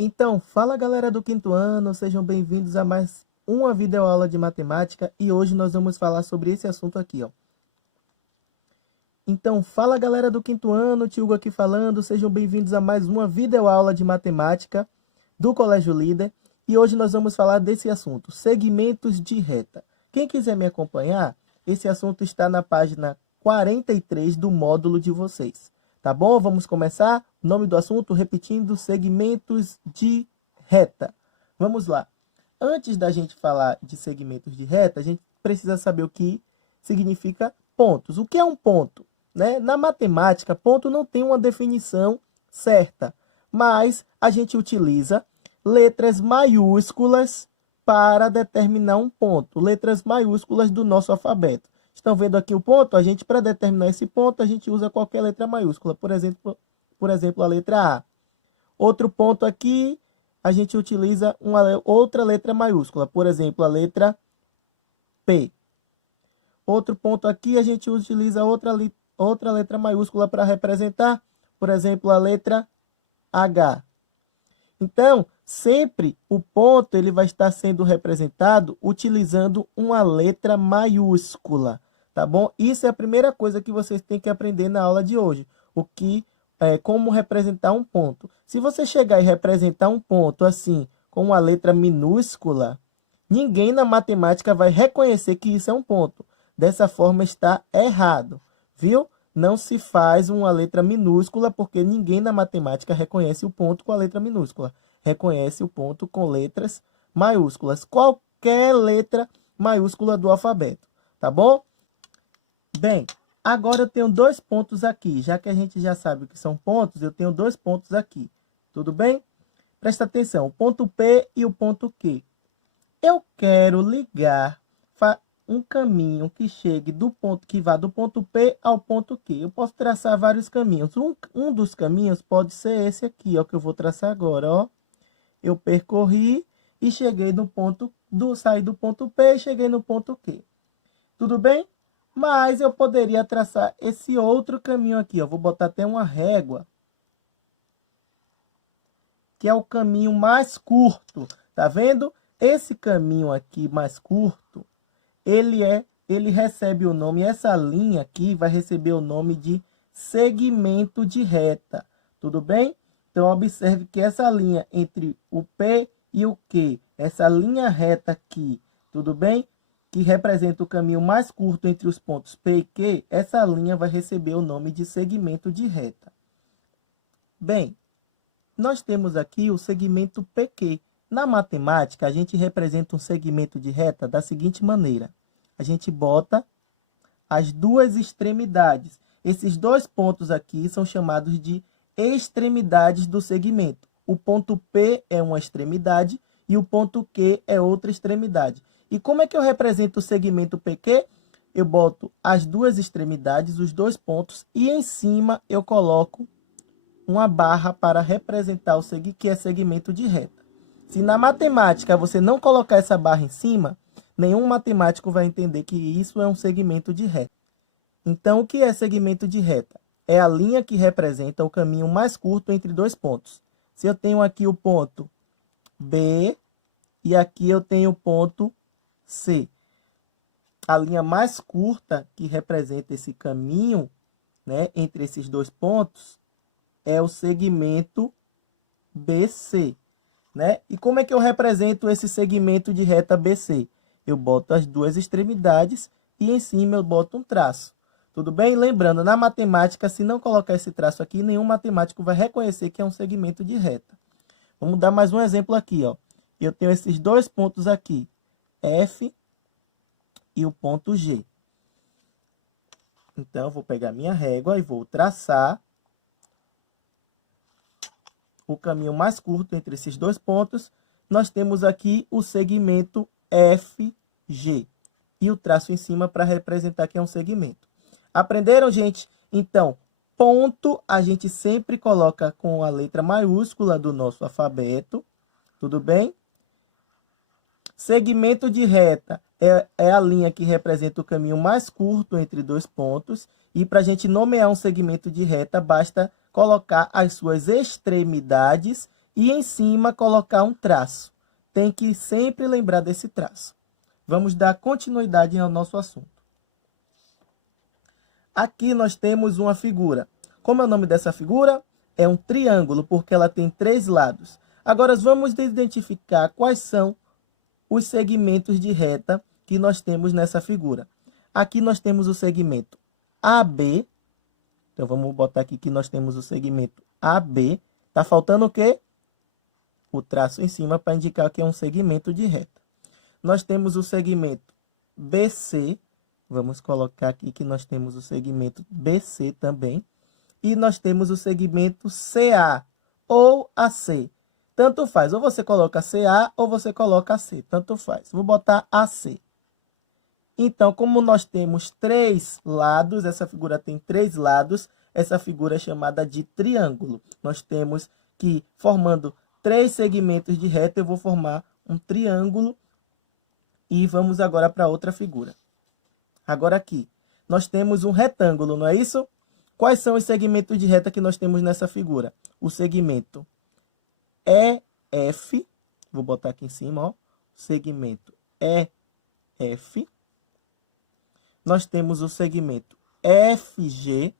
Então, fala galera do quinto ano, sejam bem-vindos a mais uma videoaula de matemática e hoje nós vamos falar sobre esse assunto aqui, ó. Então, fala galera do quinto ano, Tio Hugo aqui falando, sejam bem-vindos a mais uma videoaula de matemática do Colégio Líder e hoje nós vamos falar desse assunto, segmentos de reta. Quem quiser me acompanhar, esse assunto está na página 43 do módulo de vocês. Tá bom? Vamos começar. O nome do assunto, repetindo, segmentos de reta. Vamos lá. Antes da gente falar de segmentos de reta, a gente precisa saber o que significa pontos. O que é um ponto? Né? Na matemática, ponto não tem uma definição certa, mas a gente utiliza letras maiúsculas para determinar um ponto. Letras maiúsculas do nosso alfabeto. Estão vendo aqui o ponto? A gente, para determinar esse ponto, a gente usa qualquer letra maiúscula. Por exemplo, a letra A. Outro ponto aqui, a gente utiliza outra letra maiúscula. Por exemplo, a letra P. Outro ponto aqui, a gente utiliza outra letra maiúscula para representar. Por exemplo, a letra H. Então, sempre o ponto ele vai estar sendo representado utilizando uma letra maiúscula. Tá bom? Isso é a primeira coisa que vocês têm que aprender na aula de hoje. Como representar um ponto. Se você chegar e representar um ponto assim, com uma letra minúscula, ninguém na matemática vai reconhecer que isso é um ponto. Dessa forma está errado, viu? Não se faz uma letra minúscula, porque ninguém na matemática reconhece o ponto com a letra minúscula. Reconhece o ponto com letras maiúsculas. Qualquer letra maiúscula do alfabeto, tá bom? Bem, agora eu tenho dois pontos aqui. Já que a gente já sabe o que são pontos, eu tenho dois pontos aqui. Tudo bem? Presta atenção, o ponto P e o ponto Q. Eu quero ligar um caminho que chegue que vá do ponto P ao ponto Q. Eu posso traçar vários caminhos. Um dos caminhos pode ser esse aqui, ó, que eu vou traçar agora, ó. Eu percorri e cheguei no ponto, saí do ponto P e cheguei no ponto Q. Tudo bem? Mas eu poderia traçar esse outro caminho aqui, ó. Vou botar até uma régua, que é o caminho mais curto. Tá vendo? Esse caminho aqui mais curto, ele recebe o nome, essa linha aqui vai receber o nome de segmento de reta. Tudo bem? Então, observe que essa linha entre o P e o Q, essa linha reta aqui, tudo bem? Que representa o caminho mais curto entre os pontos P e Q, essa linha vai receber o nome de segmento de reta. Bem, nós temos aqui o segmento PQ. Na matemática, a gente representa um segmento de reta da seguinte maneira. A gente bota as duas extremidades. Esses dois pontos aqui são chamados de extremidades do segmento. O ponto P é uma extremidade e o ponto Q é outra extremidade. E como é que eu represento o segmento PQ? Eu boto as duas extremidades, os dois pontos, e em cima eu coloco uma barra para representar que é segmento de reta. Se na matemática você não colocar essa barra em cima, nenhum matemático vai entender que isso é um segmento de reta. Então, o que é segmento de reta? É a linha que representa o caminho mais curto entre dois pontos. Se eu tenho aqui o ponto B e aqui eu tenho o ponto C. A linha mais curta que representa esse caminho, né, entre esses dois pontos é o segmento BC. Né? E como é que eu represento esse segmento de reta BC? Eu boto as duas extremidades e em cima eu boto um traço. Tudo bem? Lembrando, na matemática, se não colocar esse traço aqui, nenhum matemático vai reconhecer que é um segmento de reta. Vamos dar mais um exemplo aqui, ó. Eu tenho esses dois pontos aqui, F e o ponto G. Então, eu vou pegar minha régua e vou traçar o caminho mais curto entre esses dois pontos. Nós temos aqui o segmento FG e o traço em cima para representar que é um segmento. Aprenderam, gente? Então, ponto a gente sempre coloca com a letra maiúscula do nosso alfabeto. Tudo bem? Segmento de reta é a linha que representa o caminho mais curto entre dois pontos. E para a gente nomear um segmento de reta, basta colocar as suas extremidades e em cima colocar um traço. Tem que sempre lembrar desse traço. Vamos dar continuidade ao nosso assunto. Aqui nós temos uma figura. Como é o nome dessa figura? É um triângulo, porque ela tem 3 lados. Agora vamos identificar quais são os segmentos de reta que nós temos nessa figura. Aqui nós temos o segmento AB. Então vamos botar aqui que nós temos o segmento AB. Tá faltando o quê? O traço em cima para indicar que é um segmento de reta. Nós temos o segmento BC. Vamos colocar aqui que nós temos o segmento BC também. E nós temos o segmento CA ou AC. Tanto faz. Ou você coloca CA ou você coloca AC. Tanto faz. Vou botar AC. Então, como nós temos 3 lados, essa figura tem 3 lados, essa figura é chamada de triângulo. Nós temos que, formando 3 segmentos de reta, eu vou formar um triângulo. E vamos agora para outra figura. Agora aqui, nós temos um retângulo, não é isso? Quais são os segmentos de reta que nós temos nessa figura? O segmento EF, vou botar aqui em cima, ó, segmento EF. Nós temos o segmento FG,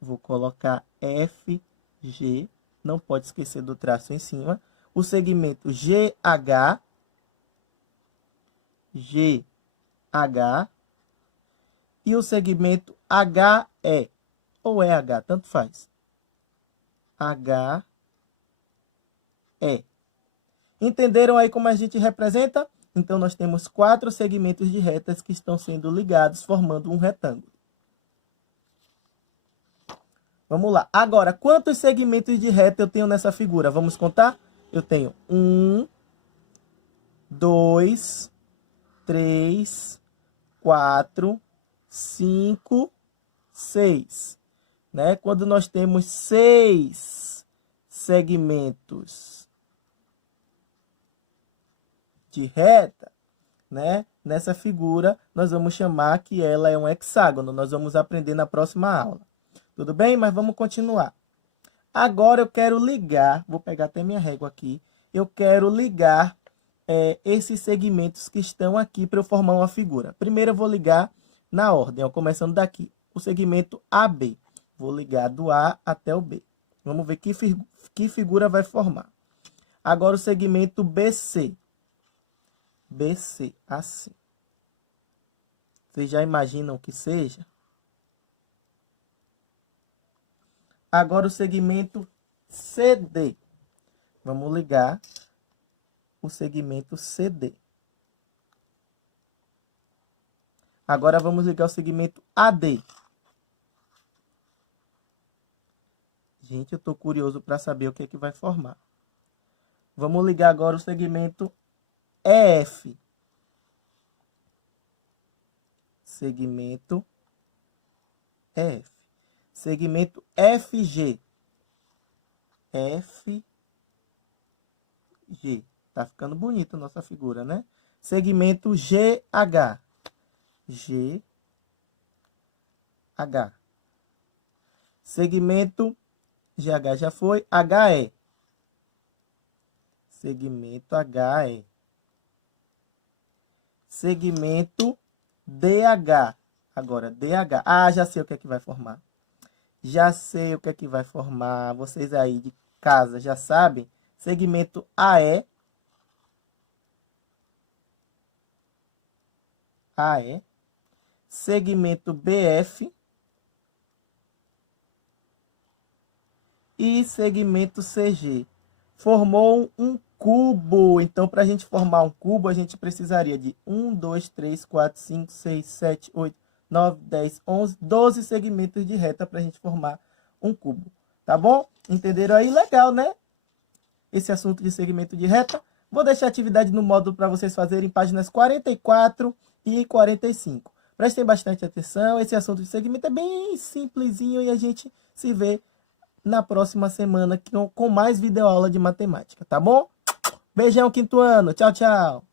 vou colocar FG, não pode esquecer do traço em cima. O segmento GH, GH, e o segmento HE, ou EH, tanto faz. HE. Entenderam aí como a gente representa? Então, nós temos 4 segmentos de retas que estão sendo ligados, formando um retângulo. Vamos lá. Agora, quantos segmentos de reta eu tenho nessa figura? Vamos contar? Eu tenho 1, 2, 3, 4, 5, 6. Né? Quando nós temos 6 segmentos de reta, né? Nessa figura, nós vamos chamar que ela é um hexágono. Nós vamos aprender na próxima aula. Tudo bem? Mas vamos continuar. Agora eu quero ligar, vou pegar até minha régua aqui, eu quero ligar esses segmentos que estão aqui para eu formar uma figura. Primeiro eu vou ligar na ordem, ó, começando daqui. O segmento AB. Vou ligar do A até o B. Vamos ver que figura vai formar. Agora o segmento BC. BC, assim. Vocês já imaginam que seja? Agora o segmento CD. Vamos ligar o segmento CD. Agora vamos ligar o segmento AD. Gente, eu estou curioso para saber o que é que vai formar. Vamos ligar agora o segmento EF. Segmento EF. Segmento FG. FG. Tá ficando bonita a nossa figura, né? Segmento GH. GH. Segmento GH já foi. HE. Segmento HE. Segmento DH. Agora, DH. Ah, já sei o que é que vai formar. Já sei o que é que vai formar. Vocês aí de casa já sabem. Segmento AE. AE. Segmento BF. E segmento CG. Formou um cubo. Então, para a gente formar um cubo, a gente precisaria de 1, 2, 3, 4, 5, 6, 7, 8, 9, 10, 11, 12 segmentos de reta para a gente formar um cubo. Tá bom? Entenderam aí? Legal, né? Esse assunto de segmento de reta. Vou deixar a atividade no módulo para vocês fazerem páginas 44 e 45. Prestem bastante atenção. Esse assunto de segmento é bem simplesinho e a gente se vê na próxima semana com mais videoaula de matemática, tá bom? Beijão, quinto ano. Tchau, tchau.